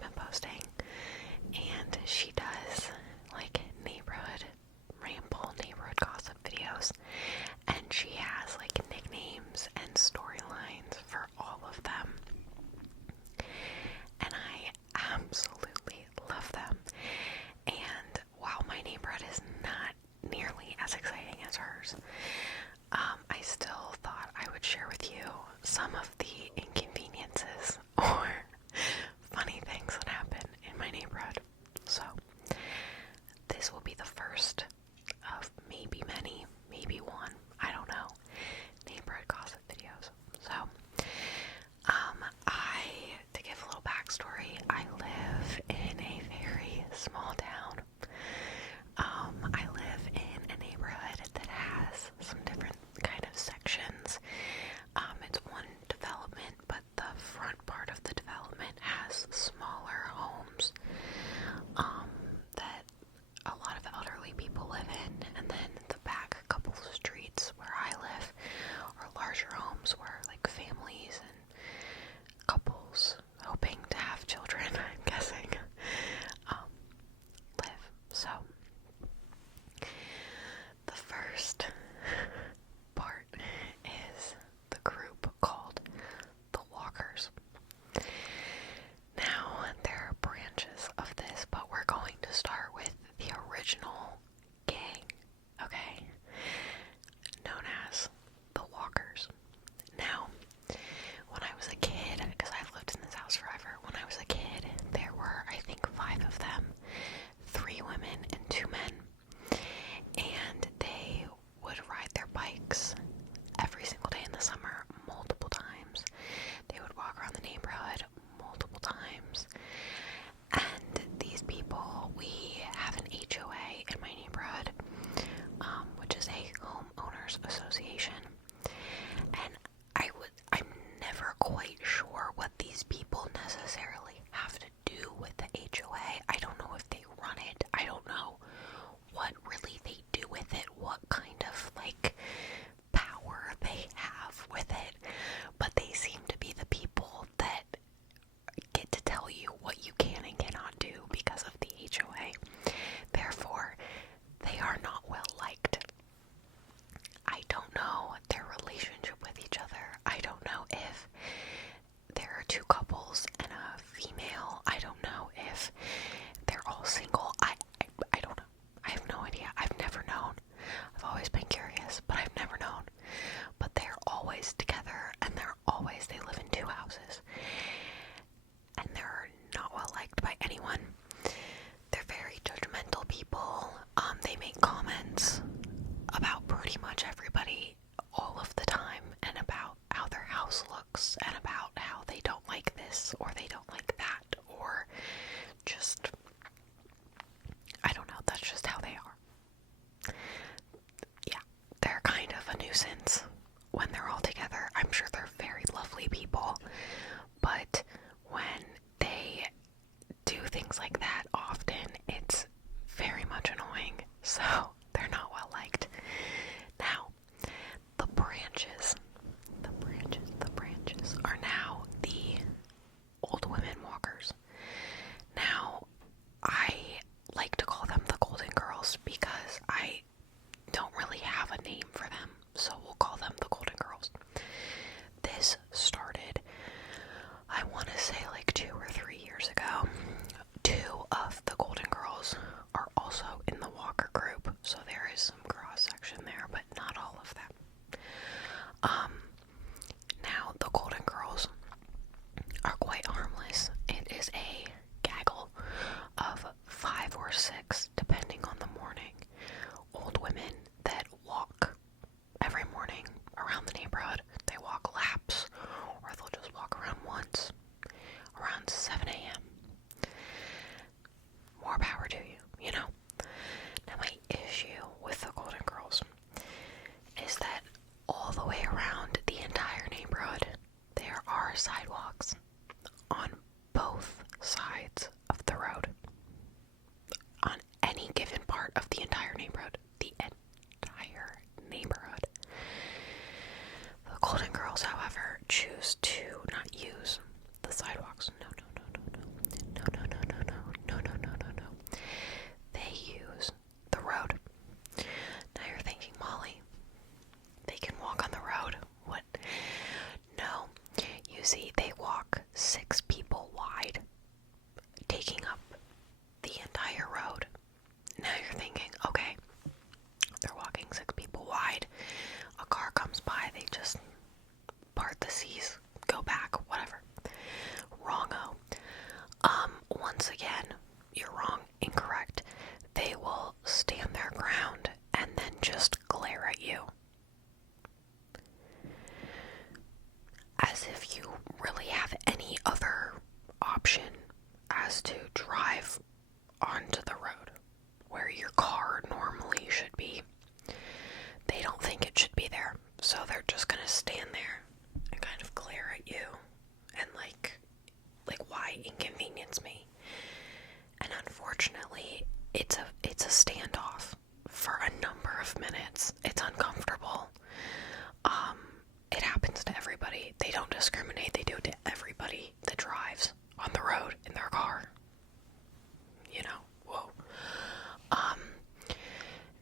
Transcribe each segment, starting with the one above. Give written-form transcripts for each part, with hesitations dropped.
been posting, and she does like neighborhood gossip videos, and she has like nicknames and storylines for all of them, and I absolutely love them. And while my neighborhood is not nearly as exciting as hers, I still thought I would share with you some of the inconveniences or funny things that happen in my neighborhood. So, this will be the first of maybe many, maybe one, I don't know, neighborhood gossip videos. So, to give a little backstory, I live in a very small town. I live in a neighborhood that has some different kind of sections. It's one development, but the front part of the development has smaller homes that a lot of elderly people live in, and then the back couple of streets where I live are larger homes where like families and couples hoping to have children, I'm guessing, live. So the first part is the group called the Walkers. Now, there are branches of this, but we're going to start with the original gang, okay? Known as the Walkers. Now, when I was a kid, because I've lived in this house forever, when I was a kid, there were, I think, 5 of them, 3 women and 2 men, and they would ride their bikes every single day in the summer, multiple times. They would walk around the neighborhood multiple times, and these people, we have an HOA in my neighborhood, which is a homeowners association, and I'm never quite sure what these people necessarily have to do with the HOA. I don't know if they run it. I don't know what really they do with it, what kind of like power they have with it, but they seem to be the people that get to tell you what you can and cannot do because of the HOA. Therefore, they are not well liked. I don't know their relationship with each other. I don't know if there are 2 couples and a female. I don't know if they're all single. I don't know. I have no idea. I've never known. I've always been curious, but I've never known. But they're always together, and they live in 2 houses. And they're not well liked by anyone. They're very judgmental people. They make comments about pretty much everybody all of the time, and about how their house looks, and about how they don't like this, or they don't like that, or just, I don't know, that's just how they are. Yeah, they're kind of a nuisance when they're all together. I'm sure they're very lovely people, but when they do things like that often, it's very much annoying, so they're not well liked. Now, the branches are now the old women walkers. Now, you're wrong, incorrect. They will stand their ground and then just glare at you. As if you really have any other option as to drive onto the road where your car normally should be. They don't think it should be there, so they're just gonna stand there and kind of glare at you and like why inconvenience me? And unfortunately, it's a standoff for a number of minutes. It's uncomfortable. It happens to everybody. They don't discriminate. They do it to everybody that drives on the road in their car. You know, whoa.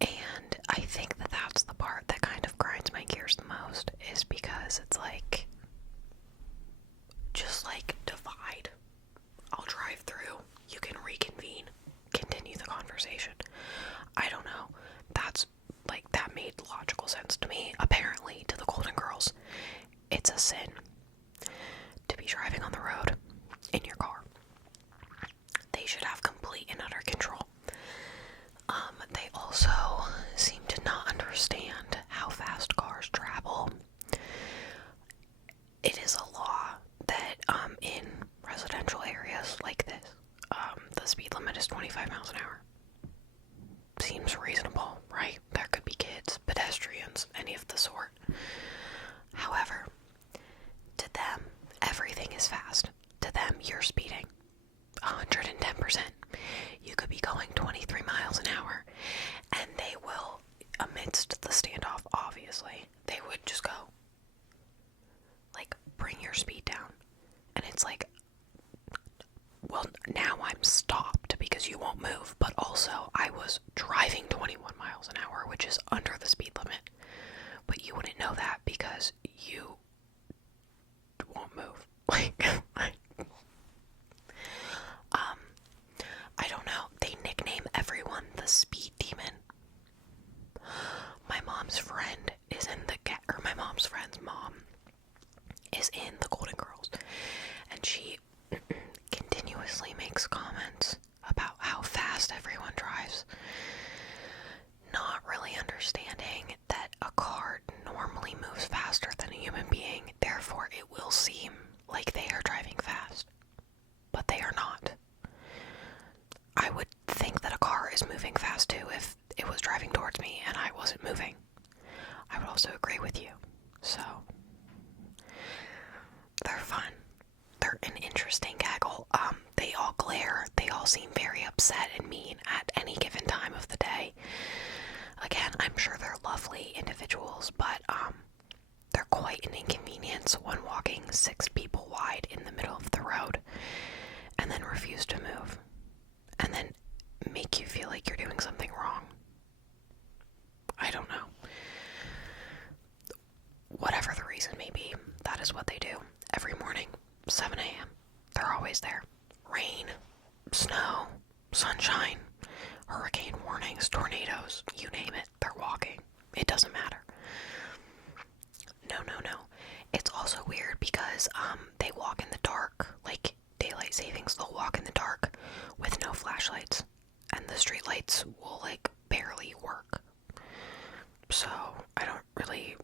And I think that that's the part that kind of grinds my gears the most, is because it's like, just like divide. I'll drive through. You can reconvene. Continue the conversation. I don't know. That's like, that made logical sense to me. Apparently, to the Golden Girls, it's a sin to be driving on the road in your car. They should have complete and utter control. They also seem to not understand how fast cars travel. It is a law that in residential areas like this, the speed limit is 25 miles an hour. Seems reasonable, right? There could be kids, pedestrians, any of the sort. However, to them, everything is fast. To them, you're speeding 110%. You could be going 23 miles an hour, and they will, amidst the standoff, obviously, they would just go, like, bring your speed down. And it's like, well, now I'm stopped because you won't move, but also I was driving 21 miles an hour, which is under the speed limit. But you wouldn't know that because you won't move. I don't know. They nickname everyone the Speed Demon. My mom's friend is in my mom's friend's mom is in the Golden Girls, and she continuously makes comments about how fast everyone drives, not really understanding that a car normally moves faster than a human being, therefore it will seem like they are driving fast, but they are not. I would think that a car is moving fast too if it was driving towards me and I wasn't moving. I would also agree with you. So, they're fun. They're an interesting gaggle. They all glare. They all seem very upset and mean at any given time of the day. Again, I'm sure they're lovely individuals, but they're quite an inconvenience when walking 6 people wide in the middle of the road and then refuse to move and then make you feel like you're doing something wrong. I don't know. Whatever the reason may be, that is what they do. Every morning, 7 a.m. They're always there. Rain, snow, sunshine, hurricane warnings, tornadoes, you name it, they're walking. It doesn't matter. No. It's also weird because they walk in the dark, like daylight savings, they'll walk in the dark with no flashlights, and the street lights will like barely work. So I don't really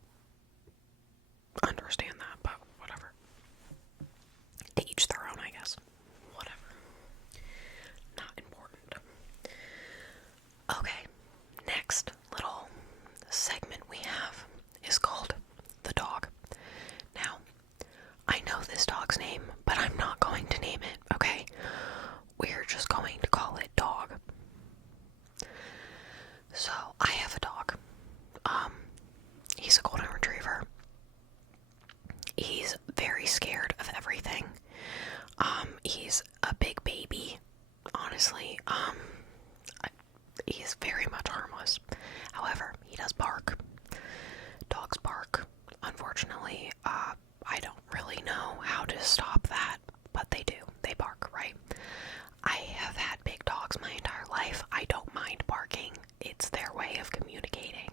understand that, but whatever. To each their own, I guess. Whatever. Not important. Okay, next little segment we have is called The Dog. Now, I know this dog's name, but I'm not going to name it, okay? We're just going to call it Dog. So, I have a dog. He's a golden retriever. He's very scared of everything. He's a big baby, honestly. He's very much harmless. However, he does bark. Dogs bark. Unfortunately, I don't really know how to stop that, but they do. They bark, right? I have had big dogs my entire life. I don't mind barking. It's their way of communicating.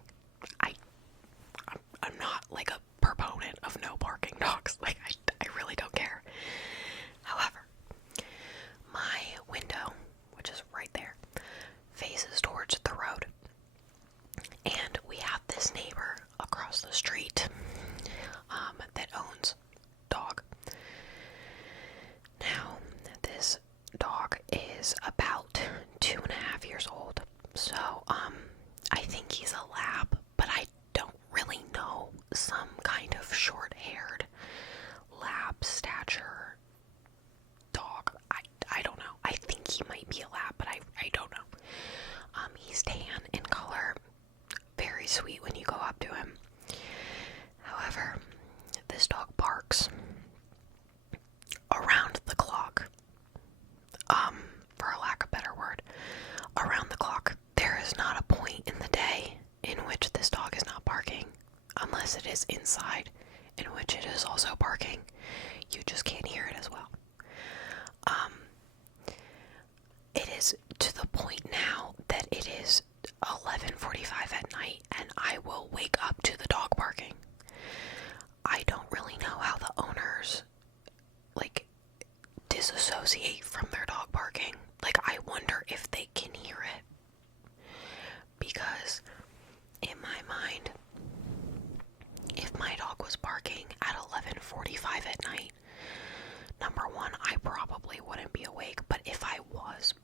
I'm not like a proponent of no barking dogs. Like, I really don't care. However, my window, which is is about 2.5 years old. So, I think he's a lab, but I don't really know. Some kind of short-haired lab stature dog. I don't know. I think he might be a lab, but I don't know. He's tan in color. Very sweet when you go up to him. However, this dog barks around the clock. For a lack of a better word, around the clock. There is not a point in the day in which this dog is not barking, unless it is inside, in which it is also barking. You just can't hear it as well. It is to the point now that it is 11:45 at night, and I will wake up to the dog barking. I don't really know how the owners, like, disassociate from their dog barking. Like, I wonder if they can hear it. Because, in my mind, if my dog was barking at 11:45 at night, number one, I probably wouldn't be awake, but if I was,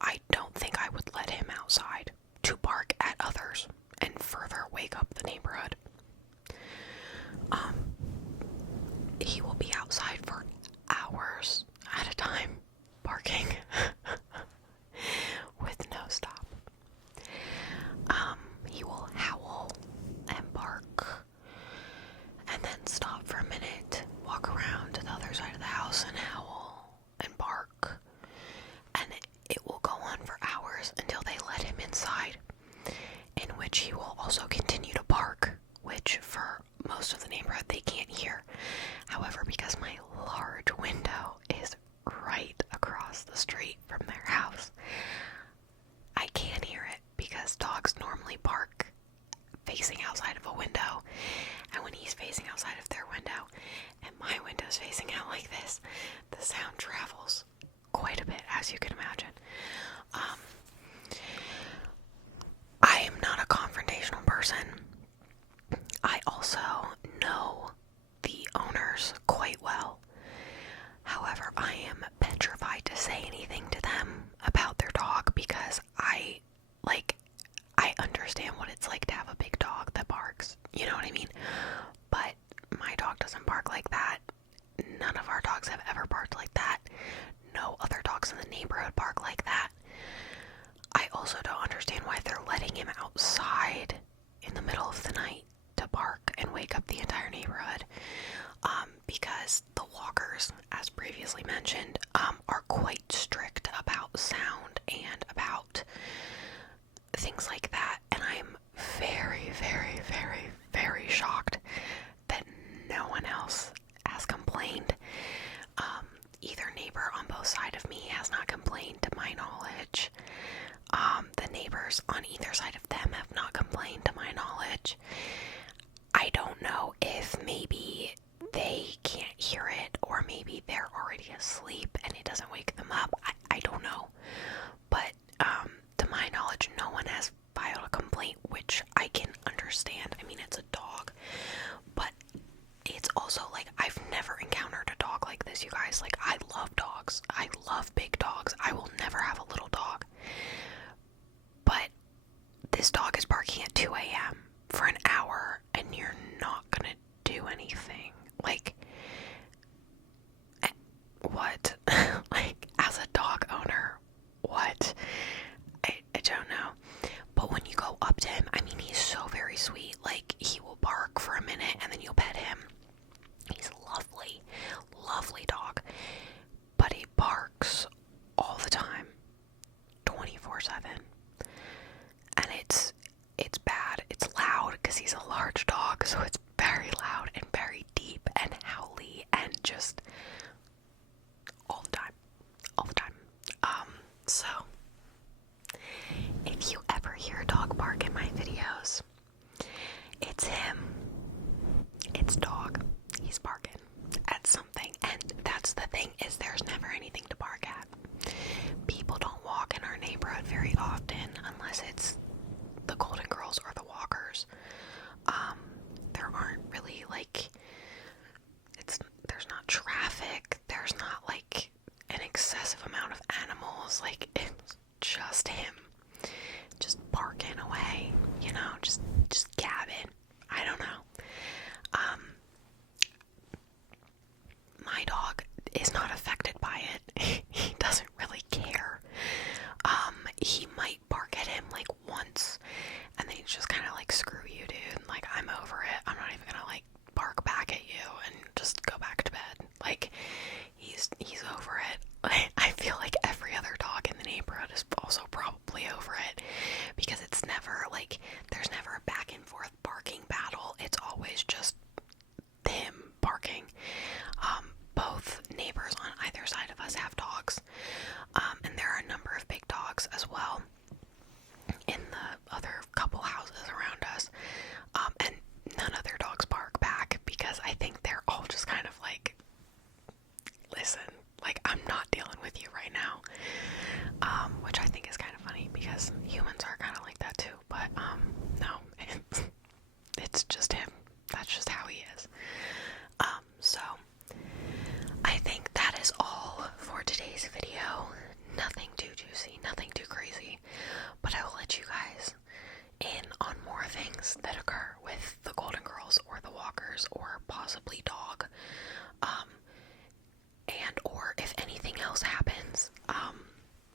I don't think I would let him outside to bark at others and further wake up the neighborhood. He will be outside for hours at a time, barking with no stop. He will howl and bark, and then stop for a minute, walk around to the other side of the house and howl and bark, and it will go on for hours until they let him inside, in which he will also continue to bark, which for most of the neighborhood they can't hear. However, because my large window is right across the street from their house, I can hear it, because dogs normally bark facing outside of a window, and when he's facing outside of their window and my window's facing out like this, the sound travels quite a bit, as you can imagine. I am not a confrontational person. I also know the owners quite well. However, I am petrified to say anything to them about their dog, because I understand what it's like to have a big dog that barks. You know what I mean? But my dog doesn't bark like that. None of our dogs have ever barked like that. No other dogs in the neighborhood bark like that. I also don't understand why they're letting him outside in the middle of the night to bark and wake up the entire neighborhood. Because the walkers, as previously mentioned, are quite strict about sound and about things like that, and I'm very, very, very, very shocked that no one else has complained. Either neighbor on both sides of me has not complained, to my knowledge. The neighbors on either side of them have not complained, to my knowledge. I don't know if maybe they can't hear it, or maybe they're already asleep and it doesn't wake them up. I don't know. But to my knowledge, no one has filed a complaint, which I can understand. I mean, it's a dog, but it's also like, I've never encountered a dog like this, you guys. Like, I love dogs. I love big dogs. I will never have a little dog. But this dog is barking at 2 a.m. for an hour, and you're not gonna do anything. Like, what? Like, as a dog owner, what? I don't know. But when you go up to him, I mean, he's so very sweet. Like, he will bark for a minute and then you'll pet him. He's lovely, lovely dog. But he barks all the time, 24/7. And it's bad. It's loud, because he's a large dog, so it's very loud and very deep and howly and just all the time. All the time. So if you ever hear a dog bark in my videos, it's him. It's dog. He's barking at something. And that's the thing, is there's never anything to bark at. People don't walk in our neighborhood very often unless it's the Golden Girls or the Walkers. There aren't really, like, there's not traffic, there's not like an excessive amount of animals feels like it's just him, just barking away, you know, just gabbing. I don't know. My dog is not affected by it. He doesn't really care. He might bark at him like once, and then he's just kind of like, screw you, dude. Like, I'm over it. I'm not even gonna like bark back at you and just go back to bed. Like, he's over it. I feel like every other dog in the neighborhood is also probably over it, because it's never like, there's never a back and forth barking battle. It's always just him barking. Both neighbors on either side of us have dogs, and there are a number of big dogs as well in the other couple houses around us, and none of their dogs bark back, because I think they're all just kind of like, listen, like, I'm not dealing with you right now, which I think is kind of funny, because humans are kind of like that too, but no, it's just him. That's just how he is. So I think that is all for today's video. Nothing too juicy, nothing too crazy, but I will let you guys in on more things that occur with the Golden Girls or the Walkers or possibly dog, and or if anything else happens.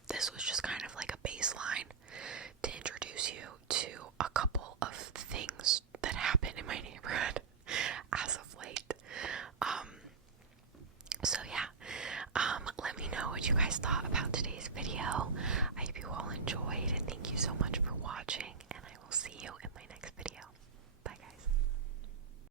This was just kind of like a baseline to introduce you to a couple of things that happen in my neighborhood as of late. So yeah, let me know what you guys thought about today's video.